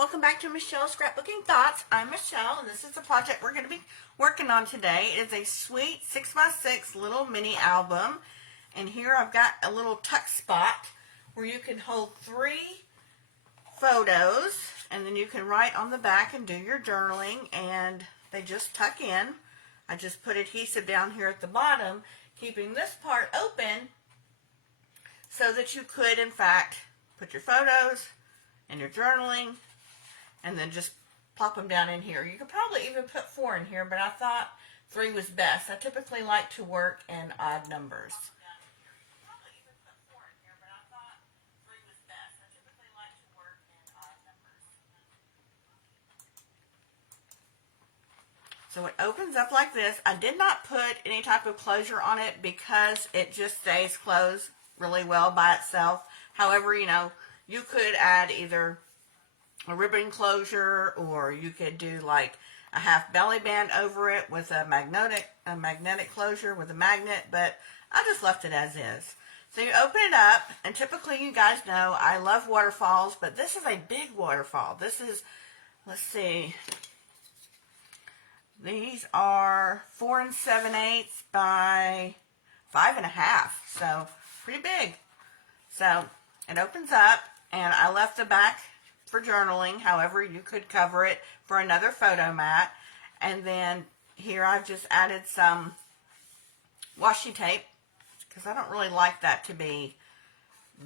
welcome back to Michelle's Scrapbooking Thoughts. I'm Michelle, and this is the project we're going to be working on today. It is a sweet 6x6 little mini album, and here I've got a little tuck spot where you can hold 3 photos, and then you can write on the back and do your journaling, and they just tuck in. I just put adhesive down here at the bottom, keeping this part open so that you could, in fact, put your photos and your journaling, and then just plop them down in here. You could probably even put 4 in here, but I thought 3 was best. I typically like to work in odd numbers. So it opens up like this. I did not put any type of closure on it because it just stays closed really well by itself. However, you know, you could add either a ribbon closure, or you could do like a half belly band over it with a magnetic closure with a magnet, but I just left it as is. So you open it up, and typically, you guys know I love waterfalls, but this is a big waterfall. This is, let's see, these are 4 7/8 by 5.5, so pretty big. So it opens up, and I left the back for journaling. However, you could cover it for another photo mat. And then here I've just added some washi tape because I don't really like that to be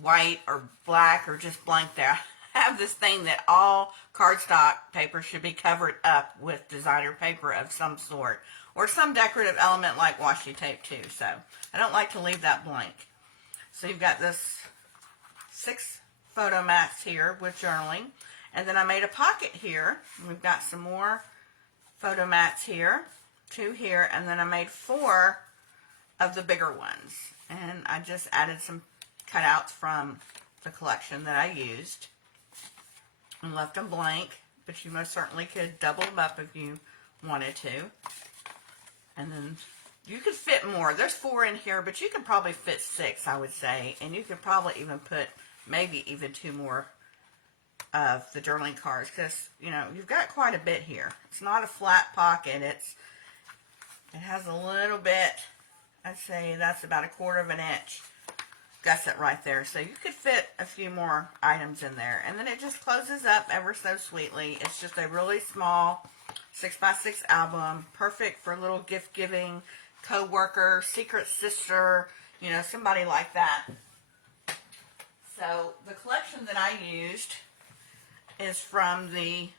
white or black or just blank there. I have this thing that all cardstock paper should be covered up with designer paper of some sort, or some decorative element like washi tape too. So I don't like to leave that blank. So you've got this 6 photo mats here with journaling, and then I made a pocket here. We've got some more photo mats here, 2 here, and then I made 4 of the bigger ones, and I just added some cutouts from the collection that I used and left them blank, but you most certainly could double them up if you wanted to. And then you could fit more. There's 4 in here, but you could probably fit 6, I would say, and you could probably even put maybe even 2 more of the journaling cards, because, you know, you've got quite a bit here. It's not a flat pocket. It has a little bit, I'd say that's about 1/4 of an inch gusset right there. So you could fit a few more items in there. And then it just closes up ever so sweetly. It's just a really small 6x6 album, perfect for little gift giving, co-worker, secret sister, you know, somebody like that. So the collection that I used is from the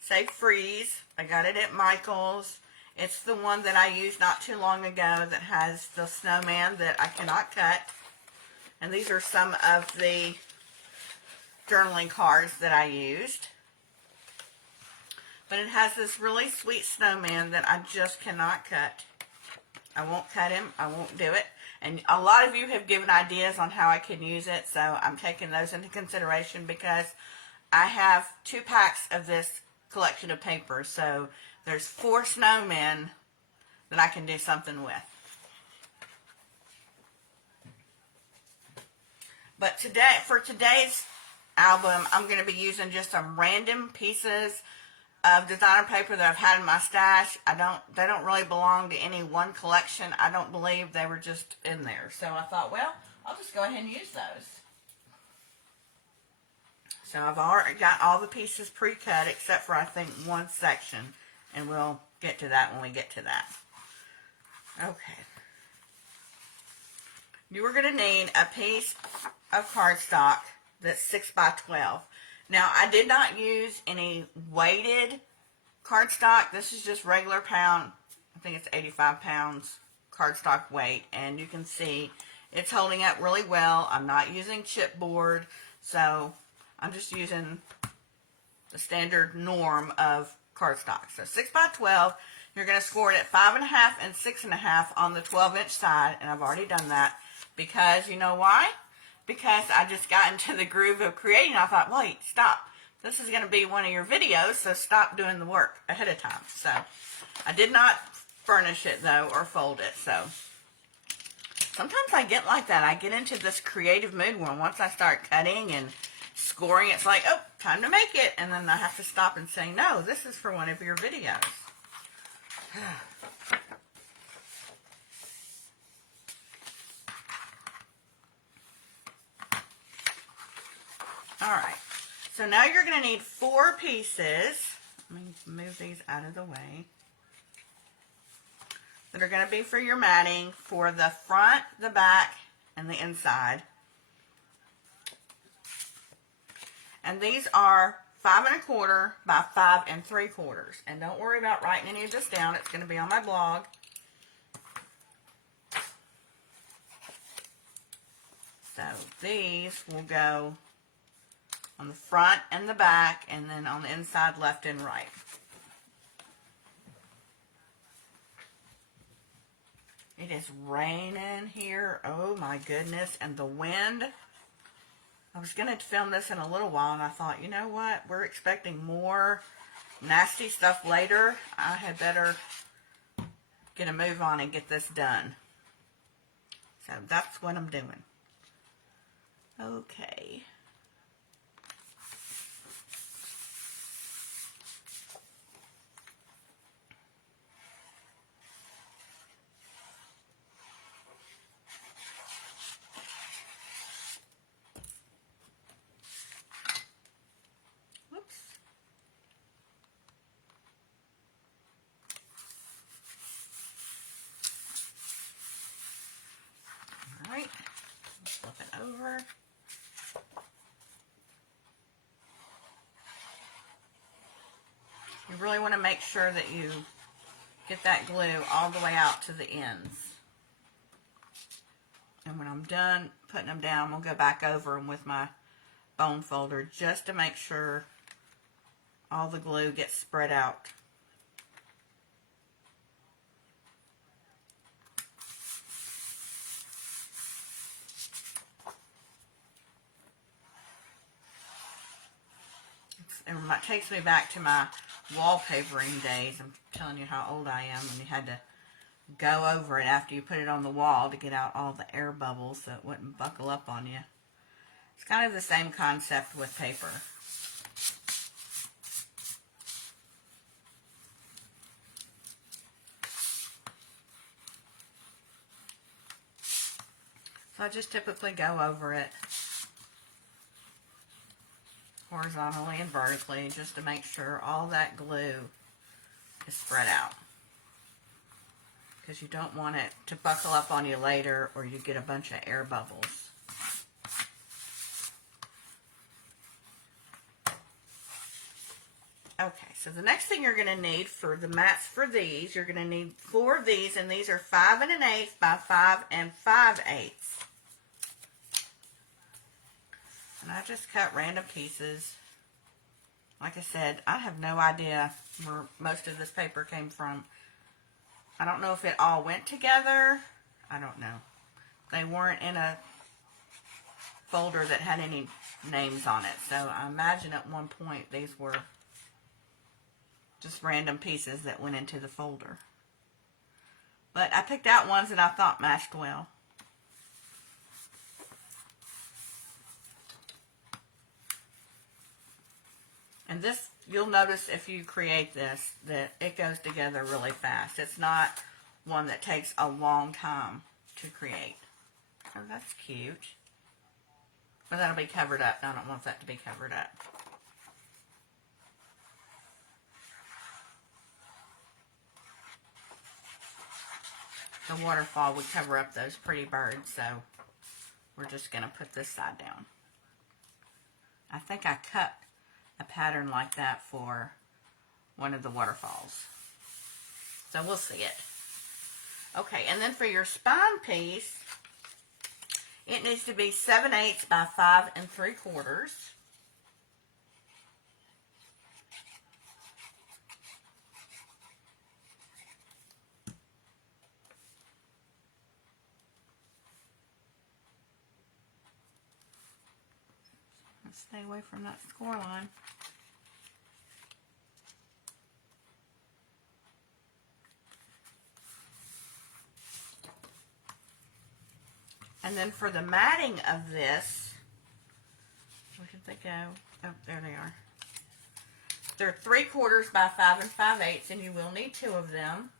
Safe Freeze. I got it at Michael's. It's the one that I used not too long ago that has the snowman that I cannot cut. And these are some of the journaling cards that I used. But it has this really sweet snowman that I just cannot cut. I won't cut him. I won't do it. And a lot of you have given ideas on how I can use it, so I'm taking those into consideration because I have 2 packs of this collection of papers. So there's 4 snowmen that I can do something with. But today, for today's album, I'm going to be using just some random pieces of designer paper that I've had in my stash. They don't really belong to any one collection. I don't believe they were just in there. So I thought, well, I'll just go ahead and use those. So I've already got all the pieces pre-cut except for, I think, one section. And we'll get to that when we get to that. Okay. You are going to need a piece of cardstock that's 6x12. Now, I did not use any weighted cardstock. This is just regular pound. I think it's 85 pounds cardstock weight. And you can see it's holding up really well. I'm not using chipboard. So I'm just using the standard norm of cardstock. So 6x12. You're going to score it at 5.5 and 6.5 on the 12-inch side. And I've already done that because, you know why? Because I just got into the groove of creating. I thought, wait, stop. This is going to be one of your videos, so stop doing the work ahead of time. So I did not furnish it, though, or fold it. So sometimes I get like that. I get into this creative mood where once I start cutting and scoring. It's like, oh, time to make it. And then I have to stop and say, no, this is for one of your videos. All right. So now you're going to need 4 pieces. Let me move these out of the way. That are going to be for your matting for the front, the back, and the inside. And these are 5 1/4 by 5 3/4. And don't worry about writing any of this down. It's going to be on my blog. So these will go on the front and the back, and then on the inside, left and right. It is raining here. Oh my goodness. And the wind. I was going to film this in a little while, and I thought, you know what? We're expecting more nasty stuff later. I had better get a move on and get this done. So that's what I'm doing. Okay. Alright, flip it over. You really want to make sure that you get that glue all the way out to the ends. And when I'm done putting them down, we'll go back over them with my bone folder just to make sure all the glue gets spread out. It takes me back to my wallpapering days. I'm telling you how old I am, when you had to go over it after you put it on the wall to get out all the air bubbles so it wouldn't buckle up on you. It's kind of the same concept with paper. So I just typically go over it horizontally and vertically just to make sure all that glue is spread out. Because you don't want it to buckle up on you later or you get a bunch of air bubbles. Okay, so the next thing you're going to need for the mats for these, you're going to need 4 of these, and these are 5 1/8 by 5 5/8. And I just cut random pieces. Like I said, I have no idea where most of this paper came from. I don't know if it all went together. I don't know. They weren't in a folder that had any names on it. So I imagine at one point these were just random pieces that went into the folder. But I picked out ones that I thought matched well. And this, you'll notice if you create this, that it goes together really fast. It's not one that takes a long time to create. Oh, that's cute. But that'll be covered up. I don't want that to be covered up. The waterfall would cover up those pretty birds, so we're just going to put this side down. I think I cut a pattern like that for one of the waterfalls. So we'll see it. Okay, and then for your spine piece, it needs to be 7/8 by 5 3/4. Stay away from that score line. And then for the matting of this, we can Where'd they go? Oh, there they are. They're 3/4 by 5 5/8, and you will need 2 of them.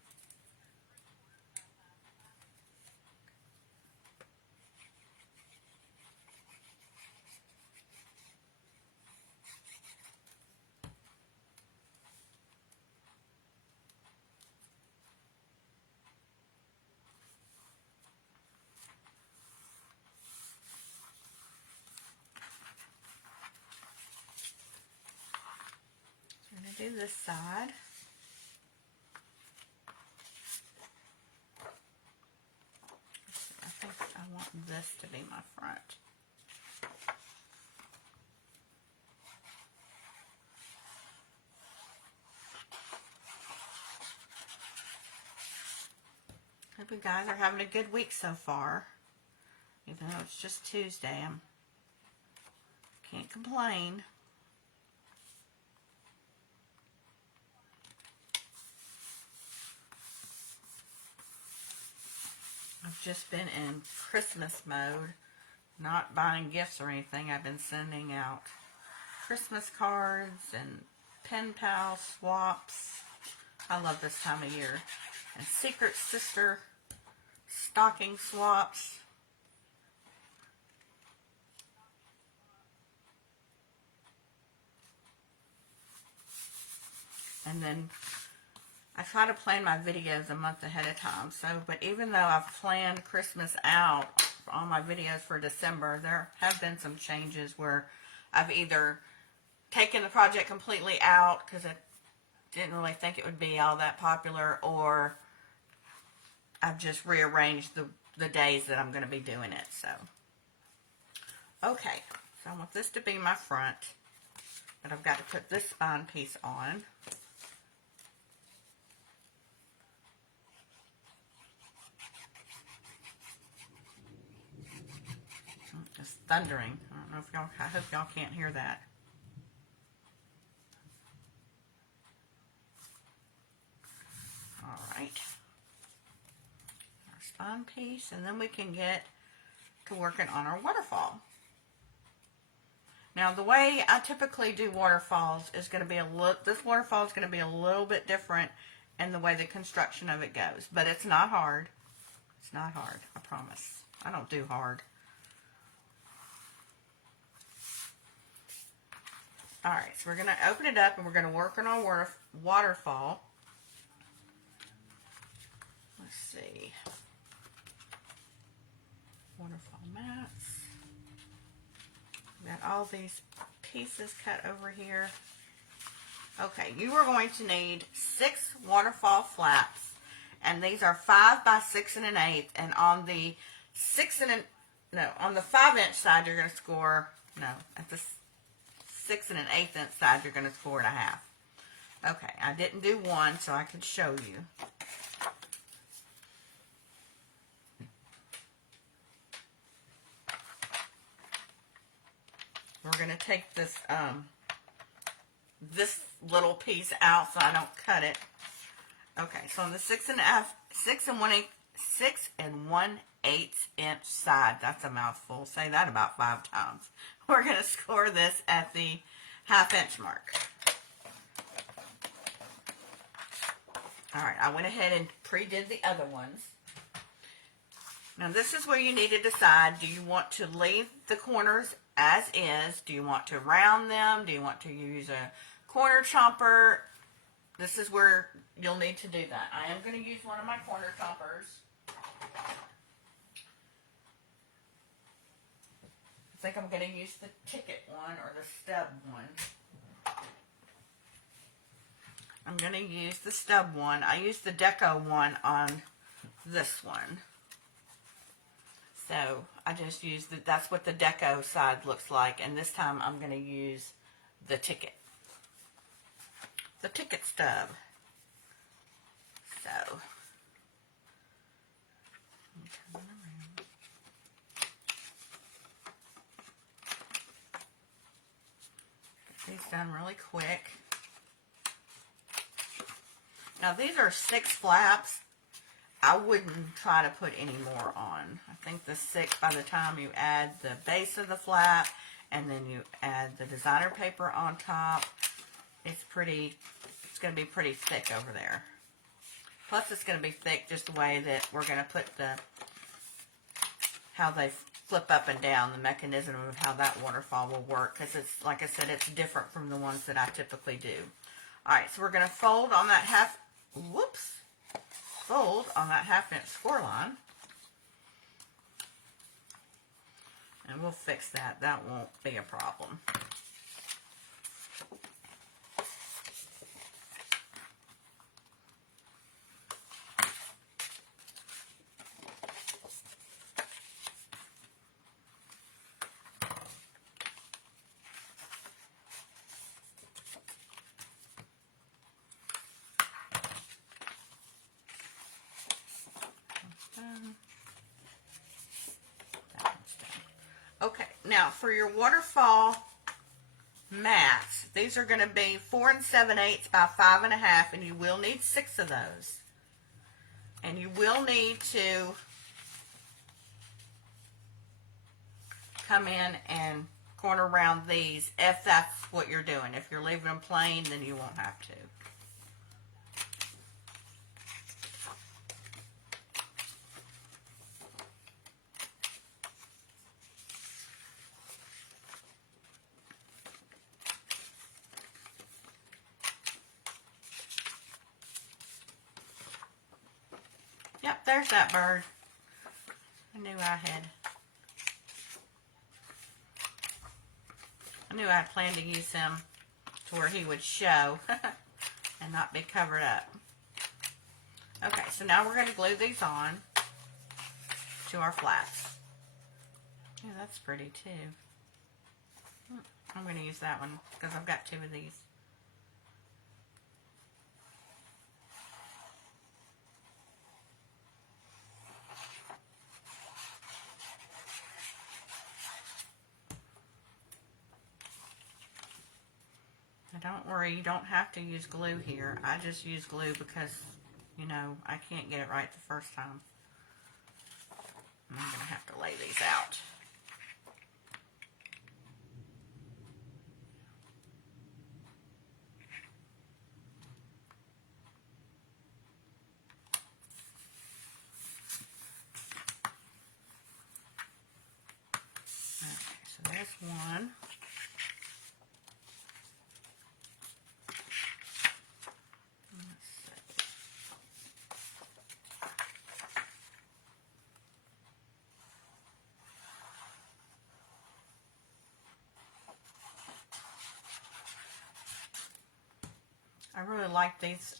So I'm going to do this side. I think I want this to be my front. Hope you guys are having a good week so far. Even though it's just Tuesday, I can't complain. I've just been in Christmas mode, not buying gifts or anything. I've been sending out Christmas cards and pen pal swaps. I love this time of year. And Secret Sister stocking swaps. And then I try to plan my videos a month ahead of time. So, but even though I've planned Christmas out for all my videos for December, there have been some changes where I've either taken the project completely out because I didn't really think it would be all that popular, or I've just rearranged the days that I'm going to be doing it. So, okay. So I want this to be my front, but I've got to put this spine piece on. It's thundering. I don't know if y'all, I hope y'all can't hear that. Alright. Our spine piece, and then we can get to working on our waterfall. Now the way I typically do waterfalls is going to be this waterfall is going to be a little bit different in the way the construction of it goes. But it's not hard. It's not hard, I promise. I don't do hard. Alright, so we're going to open it up and we're going to work on our waterfall. Let's see. Waterfall mats. Got all these pieces cut over here. Okay, you are going to need 6 waterfall flaps. And these are 5 by 6 1/8. And on the 5-inch side, you're going to score, at the 6 1/8 inch side, you're going to score 1/2. Okay, I didn't do one, so I can show you. We're going to take this this little piece out so I don't cut it. Okay, so on the 6 1/8 inch side, that's a mouthful. Say that about 5 times. We're going to score this at the 1/2 inch mark. Alright, I went ahead and pre-did the other ones. Now this is where you need to decide, do you want to leave the corners as is? Do you want to round them? Do you want to use a corner chomper? This is where you'll need to do that. I am going to use one of my corner chompers. I think I'm going to use the ticket one or the stub one. I'm going to use the stub one. I used the deco one on this one. So I just used that's what the deco side looks like. And this time I'm going to use the ticket. The ticket stub. So. Get these done really quick. Now these are 6 flaps. I wouldn't try to put any more on. I think the 6, by the time you add the base of the flap and then you add the designer paper on top. It's going to be pretty thick over there. Plus it's going to be thick just the way that we're going to put how they flip up and down, the mechanism of how that waterfall will work, because it's, like I said, it's different from the ones that I typically do. Alright, so we're going to fold on that fold on that 1/2 inch score line. And we'll fix that. That won't be a problem. Okay, now for your waterfall mats, these are going to be 4 7/8 by 5 1/2, and you will need 6 of those. And you will need to come in and corner round these if that's what you're doing. If you're leaving them plain, then you won't have to. Yep, there's that bird. I knew I had planned to use him to where he would show and not be covered up. Okay, so now we're going to glue these on to our flats. Yeah, that's pretty too. I'm going to use that one because I've got 2 of these. Don't worry, you don't have to use glue here. I just use glue because, you know, I can't get it right the first time. I'm going to have to lay these out. Okay, so there's one. I really like these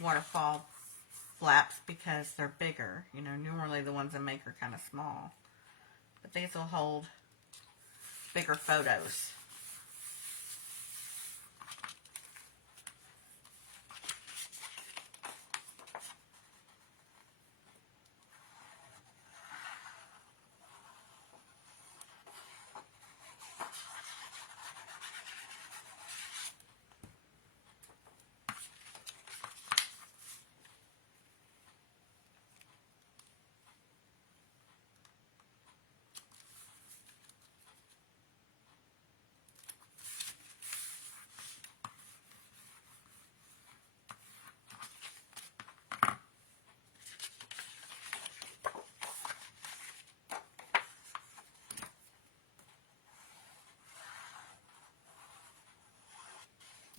waterfall flaps because they're bigger. You know, normally the ones I make are kind of small. But these will hold bigger photos.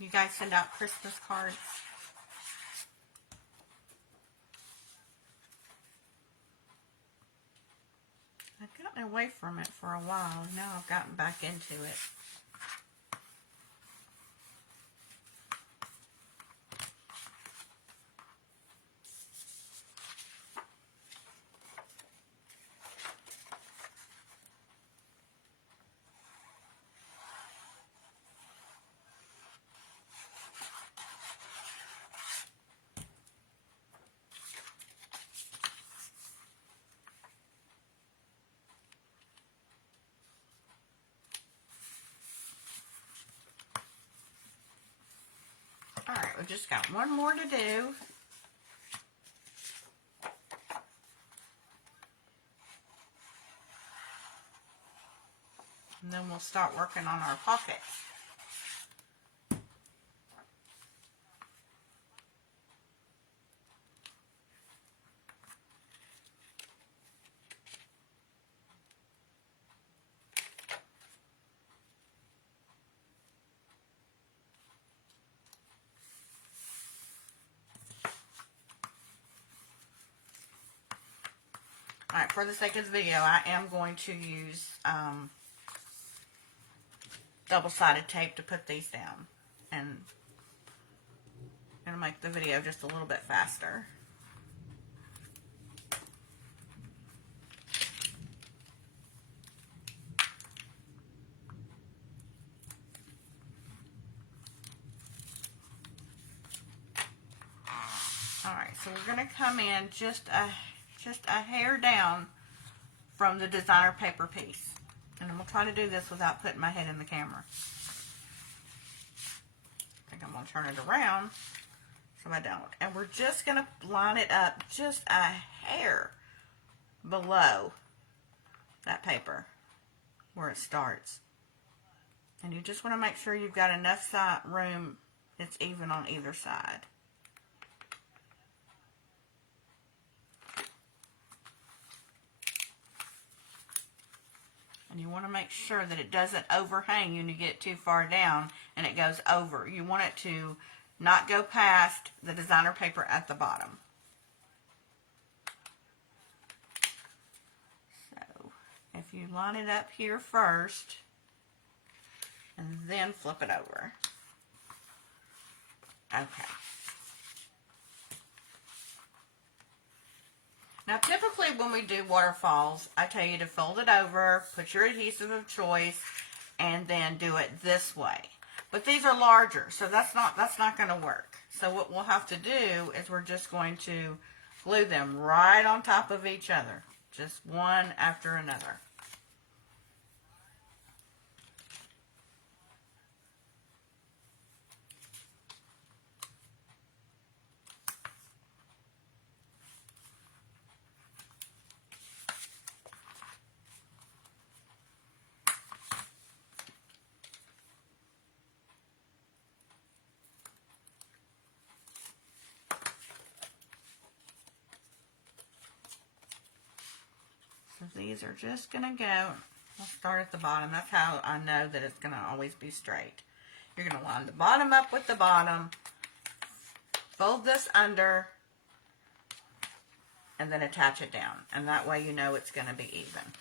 You guys send out Christmas cards? I've gotten away from it for a while. Now I've gotten back into it. Alright, we've just got one more to do. And then we'll start working on our pockets. Alright, for the sake of the video, I am going to use double-sided tape to put these down. And it'll make the video just a little bit faster. Alright, so we're going to come in just a hair down from the designer paper piece. And I'm going to try to do this without putting my head in the camera. I think I'm going to turn it around so I don't. And we're just going to line it up just a hair below that paper where it starts. And you just want to make sure you've got enough room that's even on either side. And you want to make sure that it doesn't overhang when you get too far down and it goes over. You want it to not go past the designer paper at the bottom. So, if you line it up here first and then flip it over. Okay. Now typically when we do waterfalls, I tell you to fold it over, put your adhesive of choice, and then do it this way. But these are larger, so that's not going to work. So what we'll have to do is we're just going to glue them right on top of each other, just one after another. So these are just going to go, we'll start at the bottom. That's how I know that it's going to always be straight. You're going to line the bottom up with the bottom, fold this under, and then attach it down. And that way you know it's going to be even.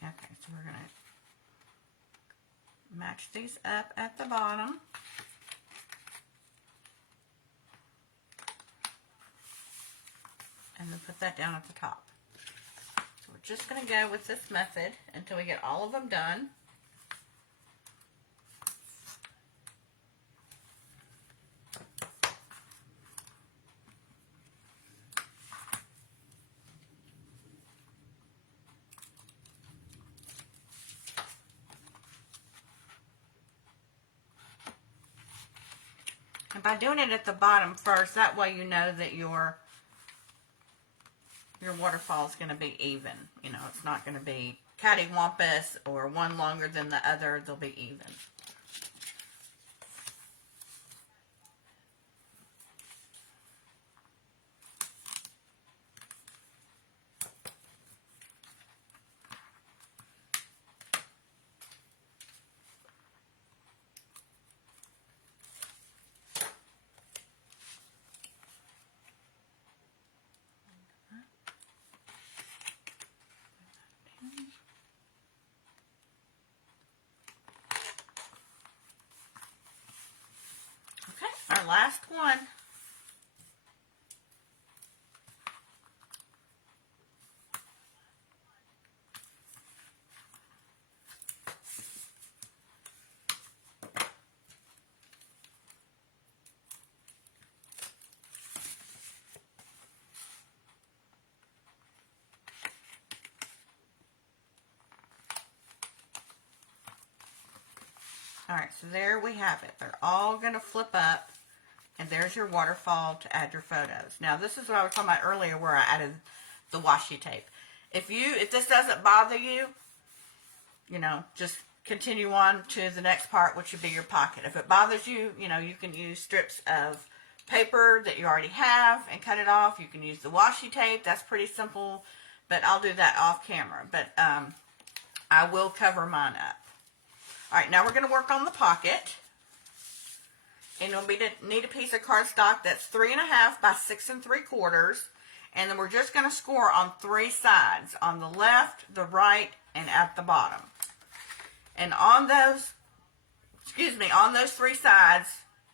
Okay, so we're going to match these up at the bottom. And then put that down at the top. So we're just going to go with this method until we get all of them done. And by doing it at the bottom first, that way you know that your waterfall is going to be even. You know, it's not going to be cattywampus or one longer than the other. They'll be even. Our last one. Alright, so there we have it. They're all going to flip up, and there's your waterfall to add your photos. Now, this is what I was talking about earlier where I added the washi tape. If this doesn't bother you, you know, just continue on to the next part, which would be your pocket. If it bothers you, you know, you can use strips of paper that you already have and cut it off. You can use the washi tape. That's pretty simple, but I'll do that off camera. But I will cover mine up. All right, now we're going to work on the pocket. And you'll need a piece of cardstock that's 3.5 by 6 3/4. And then we're just going to score on 3 sides, on the left, the right, and at the bottom. And on those, on those 3 sides,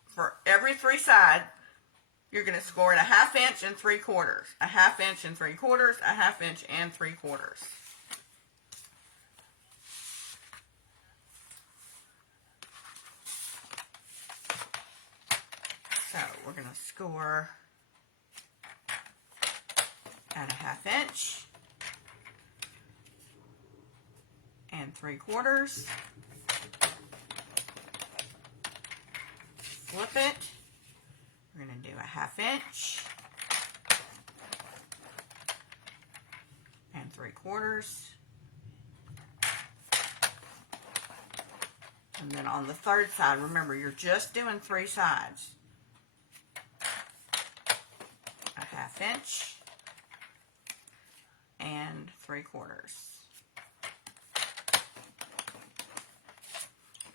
for every 3 sides, you're going to score it 1/2 inch and 3/4, 1/2 inch and 3/4, 1/2 inch and 3/4. So we're going to score at 1/2 inch and 3/4. Flip it. We're going to do 1/2 inch and 3/4. And then on the third side, remember, you're just doing 3 sides. 1/2 inch and 3/4.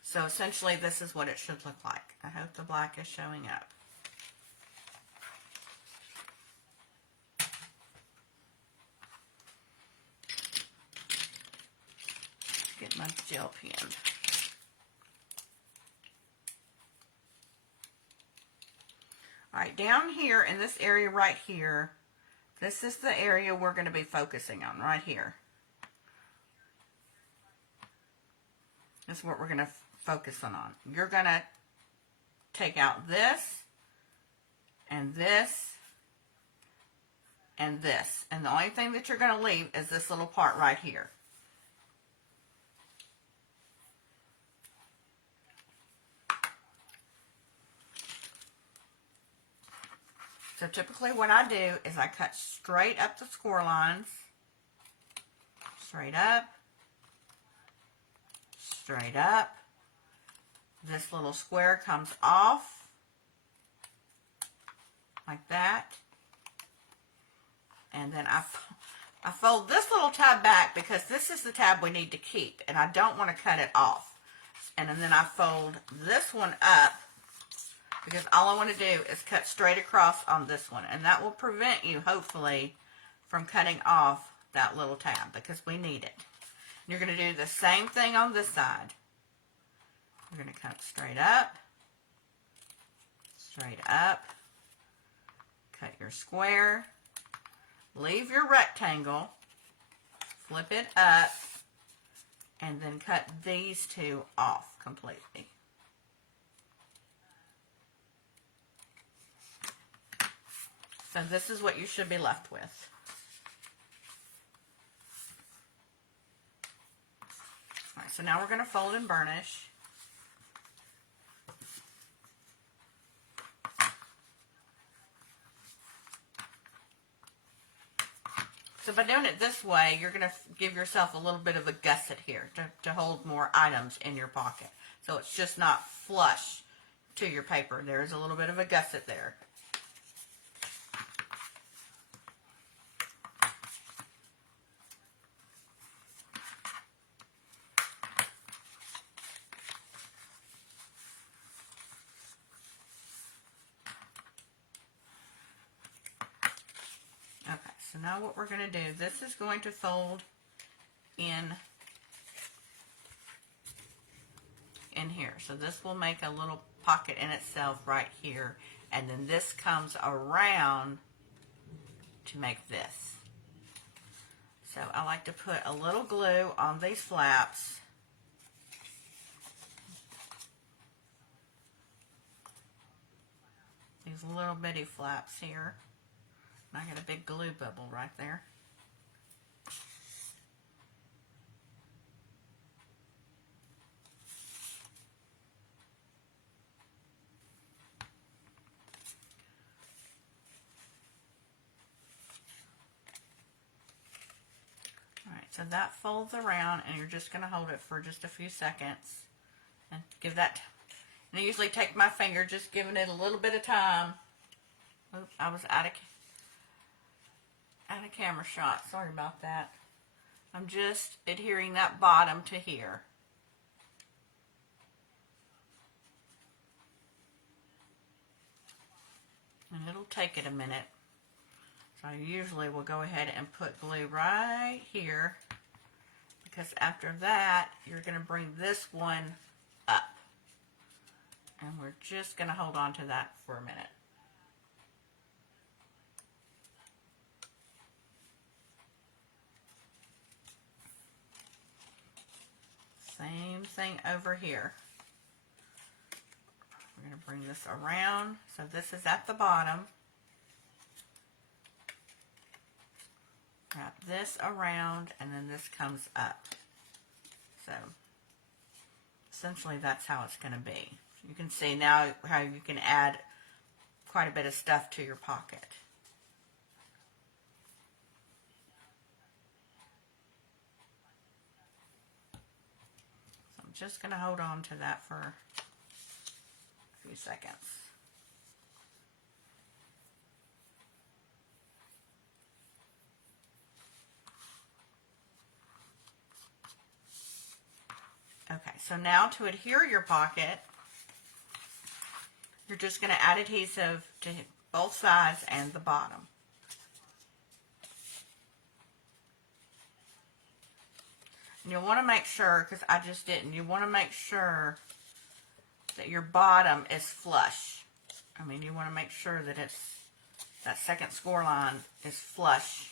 So essentially this is what it should look like. I hope the black is showing up. Get my gel pen. Alright, down here in this area right here, this is the area we're going to be focusing on, right here. This is what we're going to focus on. You're going to take out this, and this, and this. And the only thing that you're going to leave is this little part right here. So typically what I do is I cut straight up the score lines, straight up, straight up. This little square comes off like that. And then I fold this little tab back because this is the tab we need to keep and I don't want to cut it off. And then I fold this one up because all I want to do is cut straight across on this one. And that will prevent you, hopefully, from cutting off that little tab because we need it. And you're going to do the same thing on this side. You're going to cut straight up, cut your square, leave your rectangle, flip it up, and then cut these 2 off completely. So this is what you should be left with. Alright, so now we're going to fold and burnish. So by doing it this way, you're going to give yourself a little bit of a gusset here to hold more items in your pocket. So it's just not flush to your paper. There's a little bit of a gusset there. So now what we're going to do, this is going to fold in here. So this will make a little pocket in itself right here. And then this comes around to make this. So I like to put a little glue on these flaps. These little bitty flaps here. I got a big glue bubble right there. so that folds around, and you're just going to hold it for just a few seconds and give that. And I usually take my finger, just giving it a little bit of time. Oops, I was out of camera shot. Sorry about that. I'm just adhering that bottom to here. And it'll take it a minute. So I usually will go ahead and put glue right here, because after that you're going to bring this one up. And we're just going to hold on to that for a minute. Same thing over here. We're going to bring this around. So this is at the bottom. Wrap this around, and then this comes up. So essentially that's how it's going to be. You can see now how you can add quite a bit of stuff to your pocket. So I'm just going to hold on to that for a few seconds. Okay, so now to adhere your pocket, you're just going to add adhesive to both sides and the bottom. And you'll want to make sure, because I just didn't, you want to make sure that your bottom is flush. I mean, you want to make sure that that second score line is flush.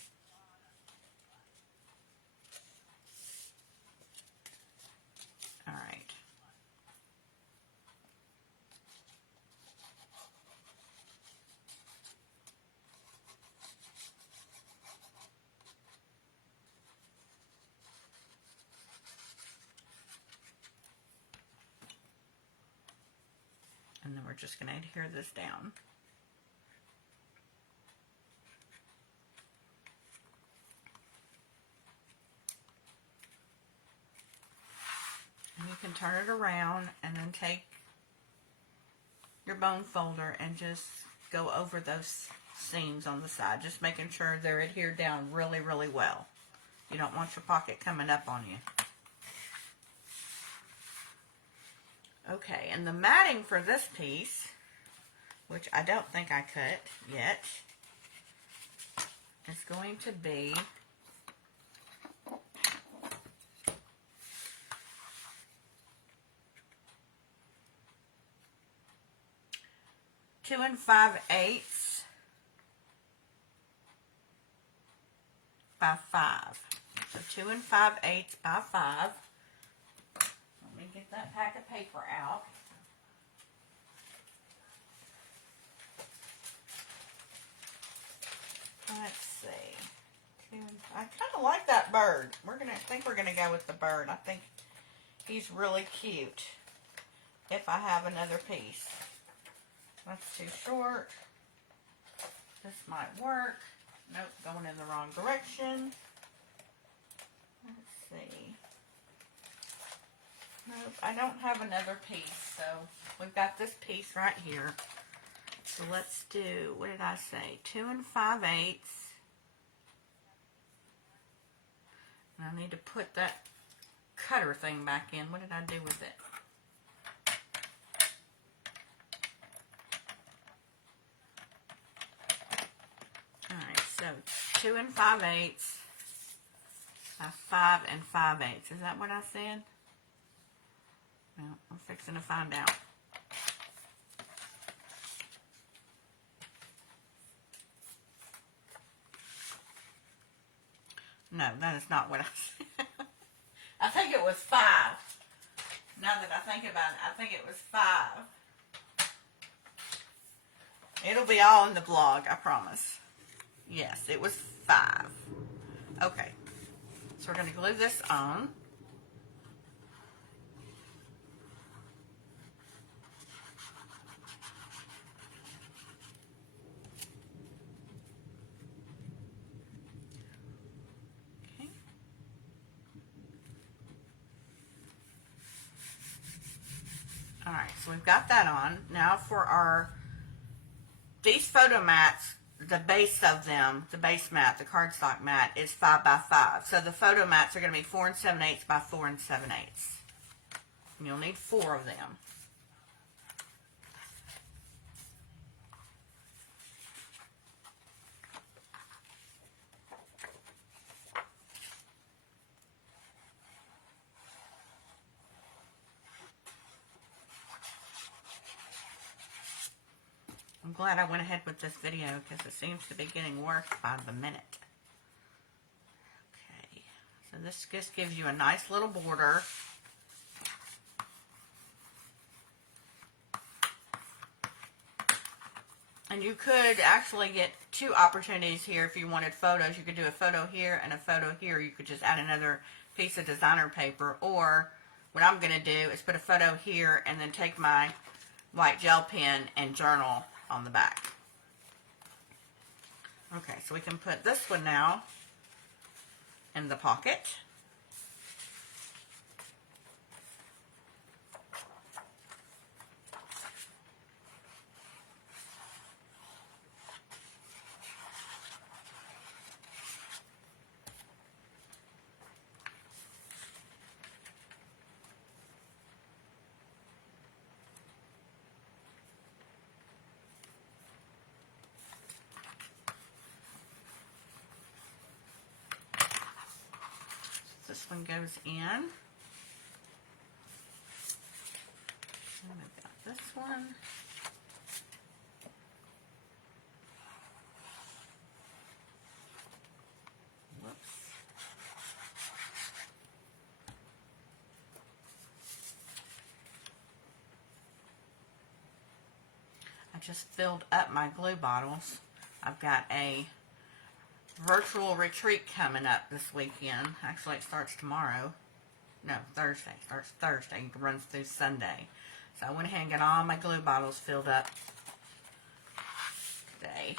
All right. And then we're just going to adhere this down. And you can turn it around and then take your bone folder and just go over those seams on the side, just making sure they're adhered down really, really well. You don't want your pocket coming up on you. Okay, and the matting for this piece, which I don't think I cut yet, is going to be two and 5/8 by 5. So 2 and 5/8 by 5. Let me get that pack of paper out. Let's see. I kind of like that bird. I think we're gonna go with the bird. I think he's really cute. If I have another piece. That's too short. This might work. Nope, going in the wrong direction. Let's see. Nope, I don't have another piece, so we've got this piece right here. So let's do, what did I say? 2 and 5/8. And I need to put that cutter thing back in. What did I do with it? Alright, so 2 and 5/8 by 5 and 5/8. Is that what I said? Well, I'm fixing to find out. No, that is not what I said. I think it was 5. Now that I think about it, I think it was 5. It'll be all in the blog, I promise. Yes, it was 5. Okay. So we're going to glue this on. Alright, so we've got that on. Now for these photo mats, the base of them, the base mat, the cardstock mat, is 5 by 5. So the photo mats are going to be 4 7/8 by 4 7/8. And you'll need 4 of them. I'm glad I went ahead with this video because it seems to be getting worse by the minute. Okay, so this just gives you a nice little border. And you could actually get 2 opportunities here if you wanted photos. You could do a photo here and a photo here. You could just add another piece of designer paper. Or what I'm going to do is put a photo here and then take my white gel pen and journal on the back. Okay, so we can put this one now in the pocket. This one goes in. And we've got this one. Whoops. I just filled up my glue bottles. I've got a virtual retreat coming up this weekend. Actually, it starts tomorrow. No, Thursday. It starts Thursday. It runs through Sunday. So I went ahead and got all my glue bottles filled up today.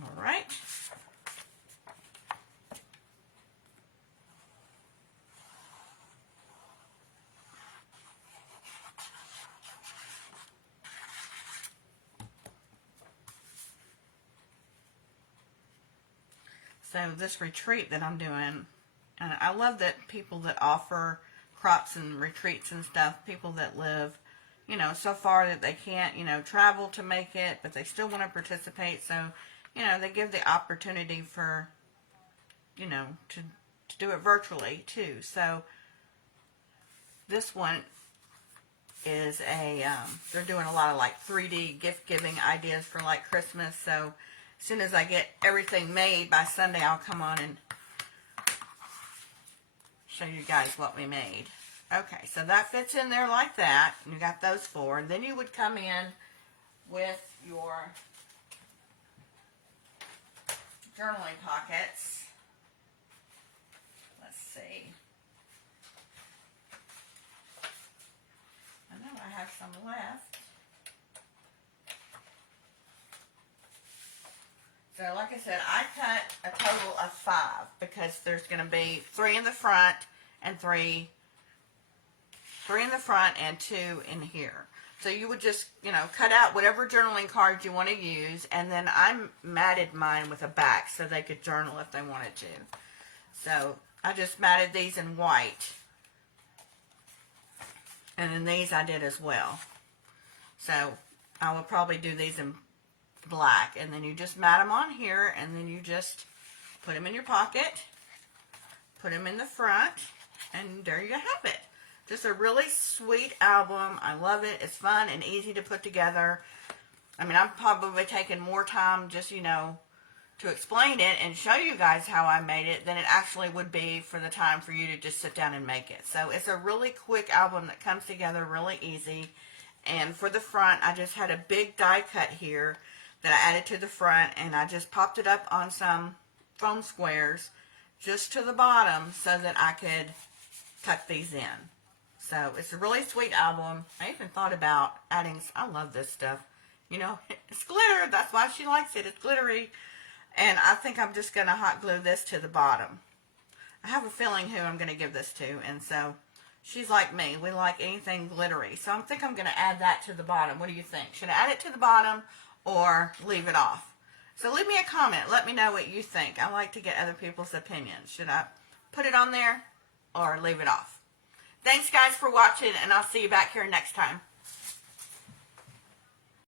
All right. So this retreat that I'm doing, and I love that people that offer crops and retreats and stuff, people that live, you know, so far that they can't, you know, travel to make it, but they still want to participate. So, you know, they give the opportunity for, you know, to do it virtually too. So this one is they're doing a lot of like 3D gift giving ideas for like Christmas. So as soon as I get everything made by Sunday, I'll come on and show you guys what we made. Okay, so that fits in there like that. And you got those 4. And then you would come in with your journaling pockets. Let's see. I know I have some left. So like I said, I cut a total of 5 because there's going to be 3 in the front and 3 in the front and 2 in here. So you would just, you know, cut out whatever journaling cards you want to use, and then I matted mine with a back so they could journal if they wanted to. So I just matted these in white, and then these I did as well. So I will probably do these in black, and then you just mat them on here, and then you just put them in your pocket, put them in the front, and there you have it. Just a really sweet album. I love it. It's fun and easy to put together. I mean, I'm probably taking more time just, you know, to explain it and show you guys how I made it than it actually would be for the time for you to just sit down and make it. So it's a really quick album that comes together really easy. And for the front, I just had a big die cut here that I added to the front, and I just popped it up on some foam squares just to the bottom so that I could tuck these in. So it's a really sweet album. I even thought about adding, I love this stuff. You know, it's glitter. That's why she likes it. It's glittery. And I think I'm just going to hot glue this to the bottom. I have a feeling who I'm going to give this to. And so she's like me. We like anything glittery. So I think I'm going to add that to the bottom. What do you think? Should I add it to the bottom or leave it off? So leave me a comment. Let me know what you think. I like to get other people's opinions. Should I put it on there or leave it off? Thanks, guys, for watching, and I'll see you back here next time.